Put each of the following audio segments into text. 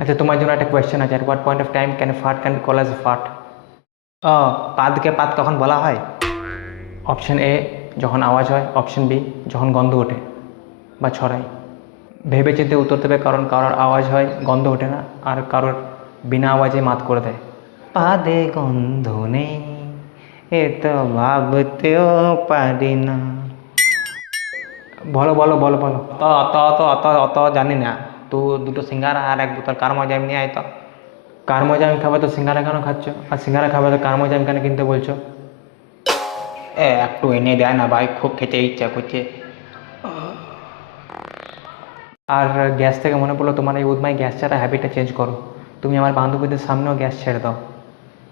আচ্ছা, তোমার জন্য একটা কোয়েশ্চেন আছে। At what point of time can fart can call as fart? ও, পাদকে পাদ কখন বলা হয়? অপশন এ, যখন আওয়াজ হয়। অপশন বি, যখন গন্ধ ওঠে বা ছড়ায়। ভেবে চিন্তে উত্তর দেবে, কারণ কারোর আওয়াজ হয়, গন্ধ ওঠে না, আর কারোর বিনা আওয়াজে মাত করে দেয়। পাদে গন্ধ নেই, এ তো ভাবতেও পারি না। বলো বলো বলো বলো। অত অত অত অত অত জানি না। তো দুটো সিঙ্গারা আর এক বোতল কারমজাম নিয়ে আয় তো। কারমজাম খাবে তো সিঙ্গারা কেন খাচ্ছ? আর সিঙ্গারা খাবে তো কারমজাম কেন কিনতে বলছো? একটু এনে দেয় না ভাই, খুব খেতে ইচ্ছা করছে। আর গ্যাস থেকে মনে পড়লো, তোমার এই উদ্মাই গ্যাস ছাড়া হ্যাবিটটা চেঞ্জ করো। তুমি আমার বান্ধবীদের সামনেও গ্যাস ছেড়ে দাও।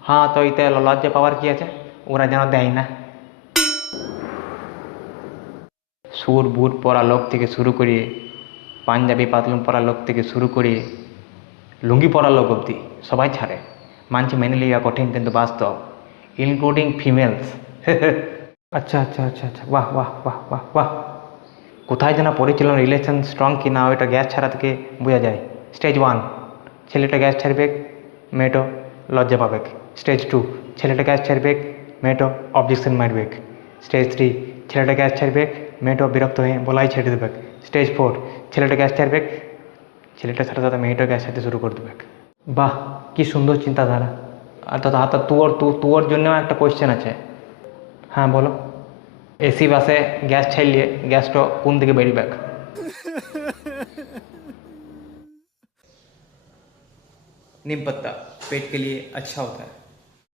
হ্যাঁ, তো এতে লজ্জা পাওয়ার কি আছে? ওরা যেন দেয় না। সুট বুট পরা লোক থেকে শুরু করে, পাঞ্জাবি পাতলুন পরা লোক থেকে শুরু করে, লুঙ্গি পরা লোক অবধি সবাই ছাড়ে। মানছি, মেনে লিয়া কঠিন কিন্তু বাস্তব, ইনক্লুডিং ফিমেলস। আচ্ছা আচ্ছা আচ্ছা আচ্ছা, বাহ বাহ বাহ বাহ বাহ। কোথায় যেন পড়েছিলাম, রিলেশন স্ট্রং কি না ওইটা গ্যাস ছাড়া থেকে বোঝা যায়। স্টেজ ওয়ান, ছেলেটা গ্যাস ছাড়বে, মেয়েটো লজ্জা পাবে। স্টেজ টু, ছেলেটা গ্যাস ছাড়বে, মেয়েটো অবজেকশন মারবে। স্টেজ থ্রি, ছেলেটা গ্যাস ছাড়বে, মেয়েটো বিরক্ত হয়ে বলাই ছেড়ে দেবে। স্টেজ ফোর, ছেলেটা গ্যাস ছাড়বে, ছেলেটার সাথে সাথে মেয়েটা গ্যাস ছাড়তে শুরু করে দেবে। বাহ, কি সুন্দর চিন্তাধারা। আর তো তোর জন্যও একটা কোয়েশ্চেন আছে। হ্যাঁ বলো। এসি বাসে গ্যাস ছাড়লে গ্যাসটা কোন দিকে বেরিয়ে? नीम पत्ता पेट के लिए अच्छा होता है।